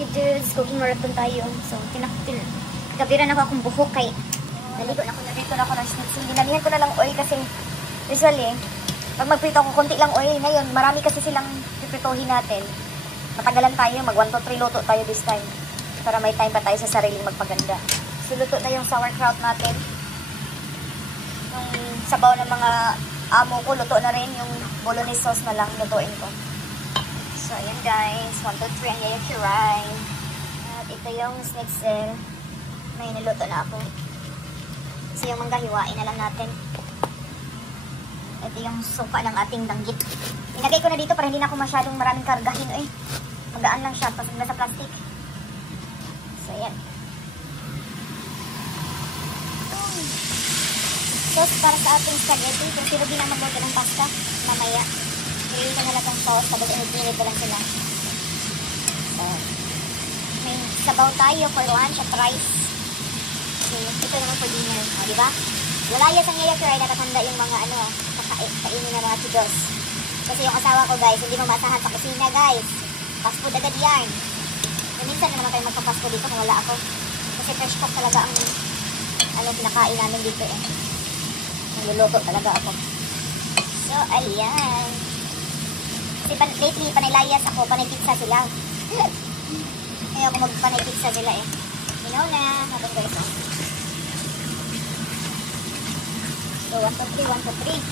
Sige dudes, cooking marathon tayo. So, gabiran ako akong buhok kay naligo na ako na dito na ako ng snitsing. Dinalihan ko na lang oil kasi usually, pag magprito ako, konti lang oil. Ngayon, marami kasi silang pipritohin natin. Matagalan tayo, mag 1 to 3 luto tayo this time. Para may time pa tayo sa sariling magpaganda. So, luto na yung sauerkraut natin. Yung sabaw ng mga amo ko, luto na rin. Yung bolognese sauce na lang, lutuin ko. So, ayan guys. 1, 2, 3, ang yaya kiray. At ito yung schnitzel. May niluto na ako. So, yung mangga, hiwain na lang natin. Ito yung suka ng ating danggit. Inagay ko na dito para hindi na ako masyadong maraming kargahin. Eh. Magaan lang siya pag nasa plastic. So, ayan. Sauce para sa ating spaghetti. Kung sino din ang magluto ng pasta, mamaya. Ilagay ko na lang ang sauce. Tapos init ko lang sila. So, may sabaw tayo for lunch at rice. So, ito naman for dinner. O, diba? Walayas ang yaya kiray. Nakatanda yung mga kainin na mga chidos. Kasi yung asawa ko guys, hindi mamasahan sa kusina guys. Fast food agad yan. So, minsan naman tayo magpa-fast food dito kung wala ako. Kasi fresh cook talaga ang pinakain namin dito eh. Niluluto talaga ako. So, ayan. Kasi lately, panilayas ako, panay pizza sila. Ayaw ko magpanay pizza sila eh. You know na, habang guys. So, 1, 2, 3, 1, 2, 3.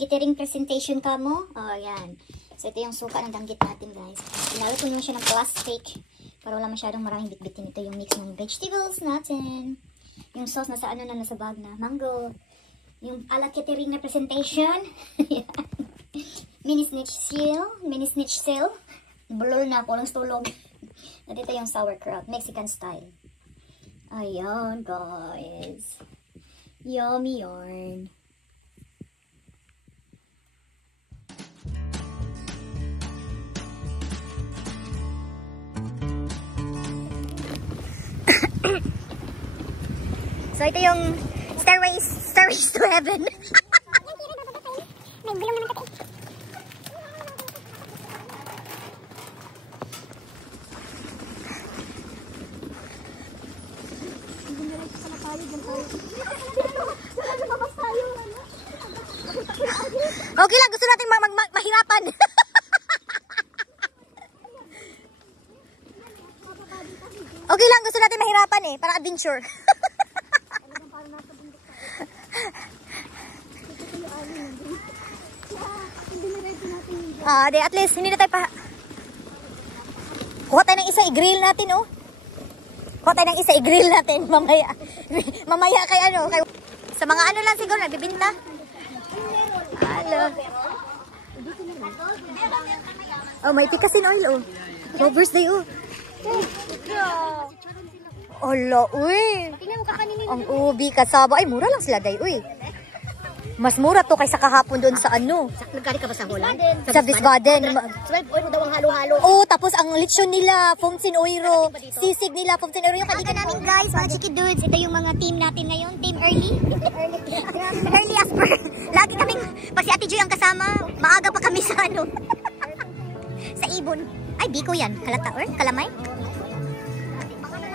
Catering presentation ka mo. Oh, yan. So, ito yung suka ng danggit natin, guys. Inalo ko naman siya ng plastic para wala masyadong maraming bitbitin. Ito yung mix ng vegetables natin. Yung sauce nasa nasa bag na. Mango. Yung ala catering na presentation. Mini snitch seal. Blur na ako. Walang tulog. At ito yung sauerkraut. Mexican style. Ayan, guys. Yummy yarn. So, ito yung stairways to heaven. May gulong naman kasi. Okay lang, gusto natin mahirapan. Okay lang, gusto natin mahirapan eh, para adventure. At least, hindi na tayo pa... Kuha tayo ng isa, i-grill natin, oh. Kuha tayo ng isa, i-grill natin, mamaya. Mamaya kay ano, kay... Sa mga ano lang siguro, nagbibinta. Hello. Oh, may tikasin oil, oh. Lover's Day, oh. Hala, uy. Ang ubi, kasaba. Ay, mura lang sila, day, uy. Mas mura to kaysa kahapon doon sa ano. Nagkari ka ba sa Holland? Sa Wiesbaden. 12 euro daw ang halo-halo. Oh, tapos ang lechon nila, 15 euro. Sisig nila, 15 euro. Yung kaibigan namin guys, mga chiki dudes. Ito yung mga team natin ngayon. Team early. Early as per. Lagi kaming, pag si Ate Joy ang kasama, maaga pa kami sa ano. Sa ibon. Ay, Biko yan. Halata or? Kalamay?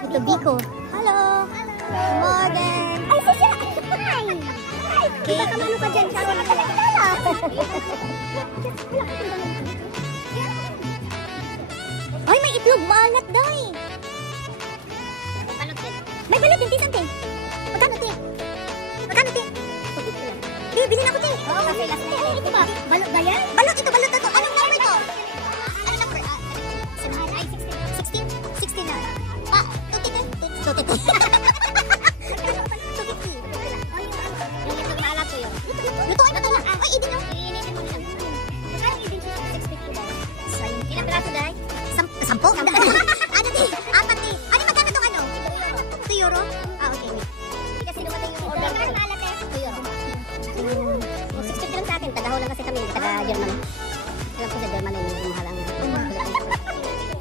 Ito, Biko. Hello. Good morning. Ay, siya. Hi. Okay. Baka mano ka dyan, Sharon. Ay, may itlog. Maalat, day. May balot din, tisang, te. Magkano, te? Magkano, te? Di, bilhin ako, te. Ito ba? Balot ba yan? Balot, ito, balot na to. Anong number to? Anong number? 16? 16 na. Ah, 250. Lutuin na to lang. Ay, idin nyo. Ilang piraso, day? 10? Ano, di? 4, di? Ano, magkano itong ano? 2 euro? Ah, okay. Kasi namatay yung order ko. 2 euro. 60 lang sa akin. Tagahaw lang kasi kami. Taga-German. Alam ko sa German yung mahal ang...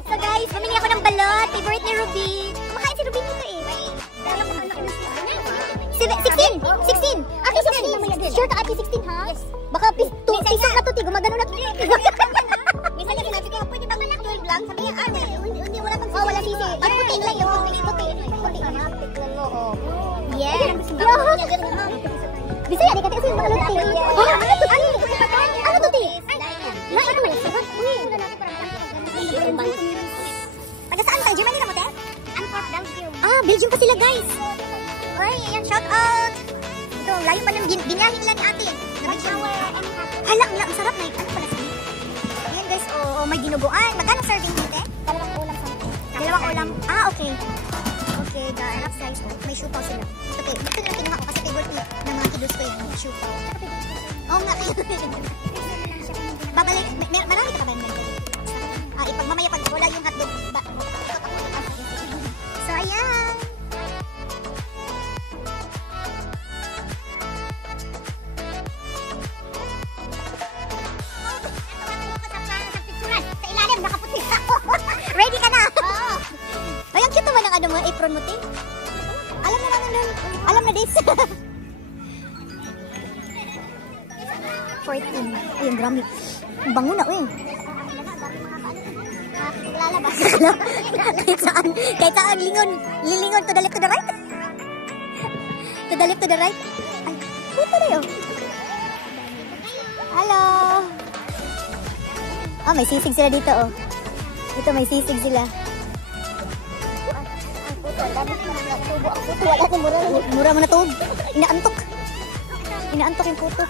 So guys, bumili ako ng balot. Favorite ni Ruby. Kumakain si Ruby nito eh. Alam ko ang laki ng 16! 16! Ate 16! Sure ka ate 16 ha? Yes. Baka piso na to, gumagano na to. Minsan niya sinabi ko, pwede ba malaki? lang. Sabi niya, ate, hindi wala pang sisi. Oh, wala sisi. Yung puti lang, yung puti. Puti. Yes. Bisaya, di ka kasi yung mga luti. Ano to, ti? Ano man isa ba? Taga saan tayo? Germany na mo, te? Antwerp, Belgium. Ah, Belgium pa sila, guys. Oy, ayan, shout out. Ito, layo pa ng binyahin nila ni ate. Hala, ang sarap na. Ano pala sabi? Ayan, guys, may dinuguan. Magkano serving dito, te? Dalawang ulam. Ah, okay. Okay, guys. Half size. May siupaw sila. Okay, dito na lang kinuha ko kasi favorite ng mga kiddos ko yung siupaw. Oo nga. Babalik. Marami ka pa ba yung ganito? Ipagmamaya pag wala yung hotdog. So, ayan. Sa ilalim, nakaputi ako. Ready ka na? Oo. Ay, ang cute naman ang ano mo, apron mo, te. Alam na naman nun. Alam na this. 14. Ay, ang grami. Ang bango na, eh. Lalabas. kahit saan, lingon. Lilingon to the left to the right. To the left to the right. Ay, puto na yun. Hello. Ah, may sisig sila dito, oh. Dito may sisig sila. Mura mo na tubig. Inaantok. Inaantok yung puto.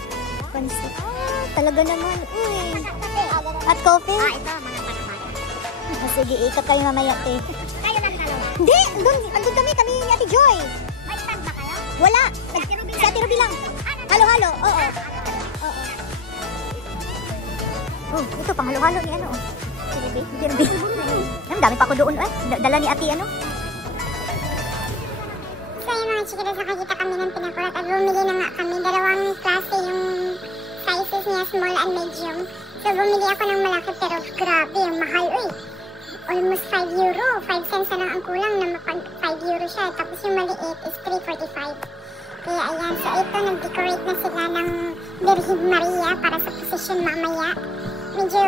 Pansit. Ah, talaga naman. Uy. At coffee? Ah, ito. Sige, ikat kayo mamaya, te. Kayo lang dalawa? Hindi! Andun kami ni Ate Joy. May stand ba kayo? Wala. Si Ate Ruby lang. Halo-halo. Oo. Oh, ito pang halo-halo ni ano. Si Ruby. Ang dami pa ako doon. Dala ni Ate ano. So yung mga chikita, nakakita kami ng pinakulat at bumili na nga kami. Dalawang klase yung sizes niya, small and medium. So bumili ako ng malaki pero grabe, yung mahal. Uy, almost 5 euro. 5 cents na lang ang kulang na 5 euro siya. Tapos yung maliit is 3.45. Kaya ayan, so ito nag-decorate na sila ng Virgin Maria para sa position mamaya. Medyo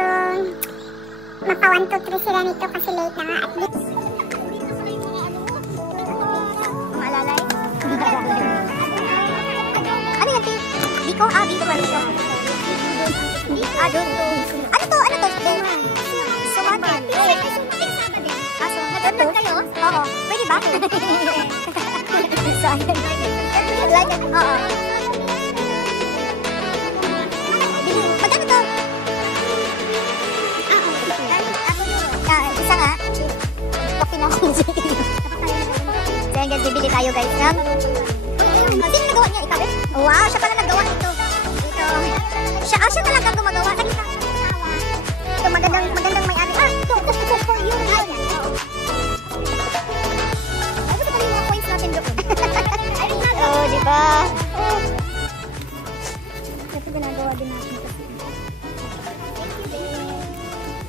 mapa 1, 2, 3 sila nito kasi late na nga. At Maalalay? Ano yan, te? Biko? Ah, Biko pala siya. Ah, doon. Ano to? Sumatin. Ah, so, nag-order kayo? Oo. Pwede ba? So, ayan. Oo. Magkano to? Isa nga. Coffee na ako. So, ayan guys, bibili tayo guys. Sino nagawa niya? Ikaw? Wow, siya pala nagawa ito. Siya talaga gumagawa. Ito, magandang may-ari. Ito for you. Ano ba yung mga coins natin doon? Oh, diba? Ito ginagawa din natin kasi.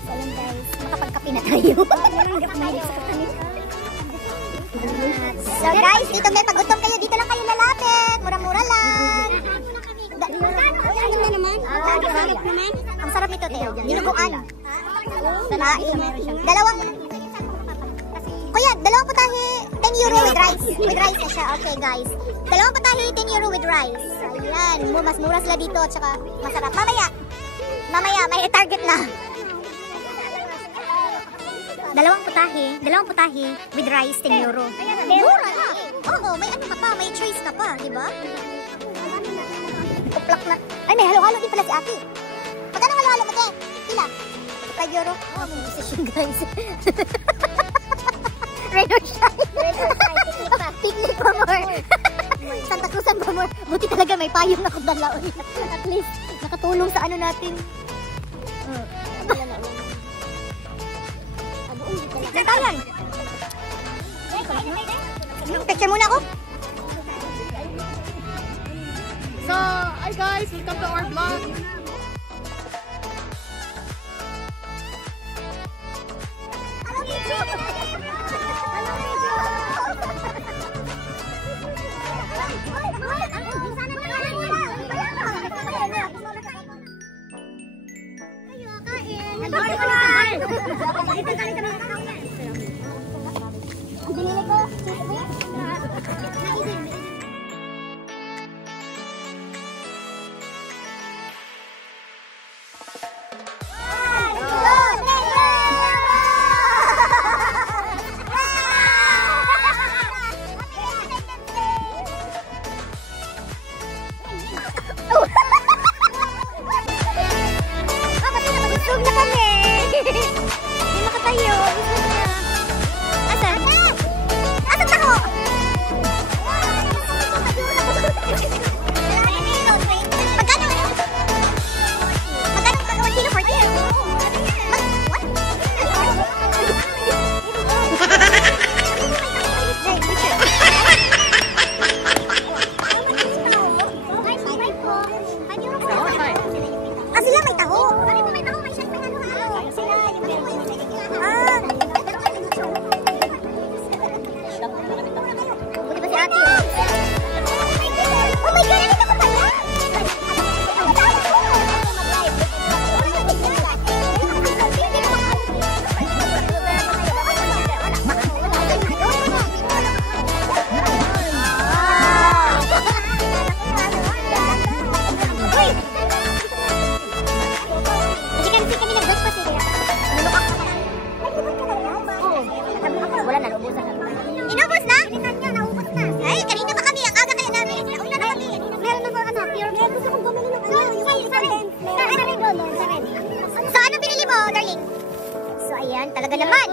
Salam guys, makapagkapi na tayo. So guys, dito may pagutom kayo. Dito lang kayo lalapit. Mura-mura lang. Ang sarap nito, Teo. Dinuguan. Dalawang... Kuya, dalawang putahe, 10 euro with rice. With rice na siya. Okay, guys. Dalawang putahe, 10 euro with rice. Ayan. Mas mura sila dito at saka masarap. Mamaya, may target na. Dalawang putahe with rice, 10 euro. Mura na. Oo, may ano ka pa, may choice ka pa, di ba? Uplak na. Ay, may halo-halo din pala si Ate. Magkano halo-halo mo, te? Pila? 5 euro? Oh, may decision, guys. Red or shine? Picnic pa more. Santa Cruzan pa more. Buti talaga may payong na kudala. At least, nakatulong sa ano natin. Nantayan. Picture muna ako. So, hi guys, welcome to our vlog. Hello, ayan. Talaga naman.